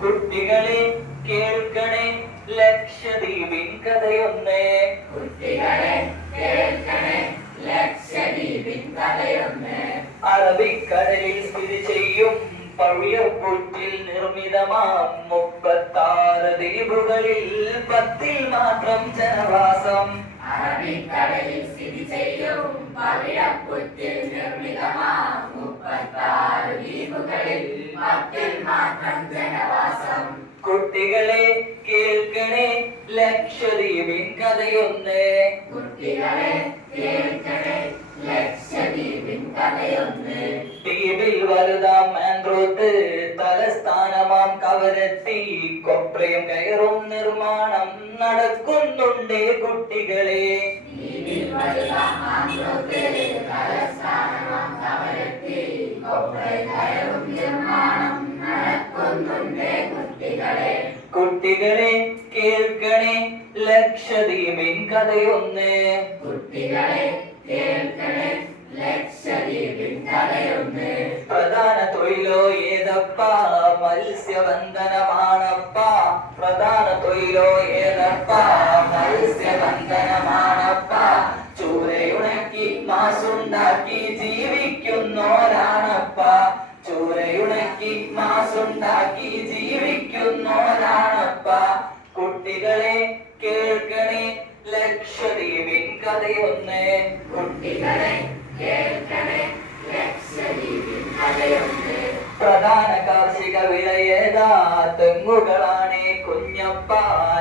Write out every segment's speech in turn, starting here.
കുട്ടികളെ കേൾക്കണേ ലക്ഷദ്വീപിൻ കഥയൊന്ന്. കുട്ടികളെ കേൾക്കണേ ലക്ഷദ്വീപിൻ കഥയൊന്ന്. അറബിക്കടലിൽ സ്ഥിതി ചെയ്യും പവിഴപ്പുറ്റിൽ നിർമ്മിതമാം 36 ദ്വീപുകളിൽ 10ൽ മാത്രം ജനവാസം. അറബിക്കടലിൽ സ്ഥിതി ചെയ്യും പവിഴപ്പുറ്റിൽ നിർമ്മിതമാം 36 ദ്വീപുകളിൽ 10ൽ മാത്രം ജനവാസം. കുട്ടികളെ കേൾക്കണേ ലക്ഷദ്വീപിൻ കഥയൊന്ന്. കുട്ടികളെ കേൾക്കണേ ലക്ഷദ്വീപിൻ കഥയൊന്ന്. ദ്വീപിൽ വലുതാം ആൻഡ്രോത്ത് തലസ്ഥാനമാം കവരത്തി കൊപ്രയും കയറും നിർമ്മാണം നടക്കുന്നുണ്ട് കുട്ടികളെ. ദ്വീപിൽ വലുതാം ആൻഡ്രോത്ത് തലസ്ഥാനമാം കവരത്തി കൊപ്രയും കയറും നിർമ്മാണം നടക്കുന്നുണ്ട് കുട്ടികളെ. കുട്ടികളെ കേൾക്കണേ ലക്ഷദ്വീപിൻ കഥയൊന്ന്. കുട്ടികളെ കേൾക്കണേ ലക്ഷദ്വീപിൻ കഥയൊന്ന്. പ്രധാന തൊഴിലോ ഏതപ്പ മത്സ്യബന്ധനമാണപ്പ. പ്രധാന തൊഴിലോ ഏതപ്പ മത്സ്യബന്ധനമാണപ്പ. ചൂരയുണക്കി മാസുണ്ടാക്കി ജീവിക്കുന്നോരാണപ്പ. ചൂരയുണക്കി മാസുണ്ടാക്കി ജീവിക്കുന്നോരാണപ്പ. കുട്ടികളെ കേൾക്കണേ ലക്ഷദ്വീപിൻ കഥയൊന്ന്. കുട്ടികളെ കേൾക്കണേ ലക്ഷദ്വീപിൻ കഥയൊന്ന്. പ്രധാന കാർഷിക വിളയേതാ തെങ്ങുകളാണ് കുഞ്ഞപ്പ.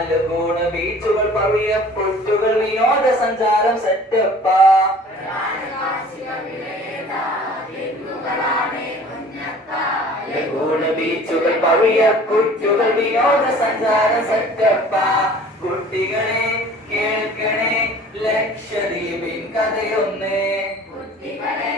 ലഗൂണ് ബീച്ചുകൾ പവിഴപ്പുറ്റുകൾ വിനോദസഞ്ചാരം സെറ്റപ്പ. പ്രധാന കാർഷിക വിളയേതാ തെങ്ങുകളാണ് കുഞ്ഞപ്പ. ലഗൂണ് ബീച്ചുകൾ പവിഴപ്പുറ്റുകൾ വിനോദസഞ്ചാരം സെറ്റപ്പ. കുട്ടികളെ കേൾക്കണേ ലക്ഷദ്വീപിൻ കഥയൊന്ന്. കുട്ടികളെ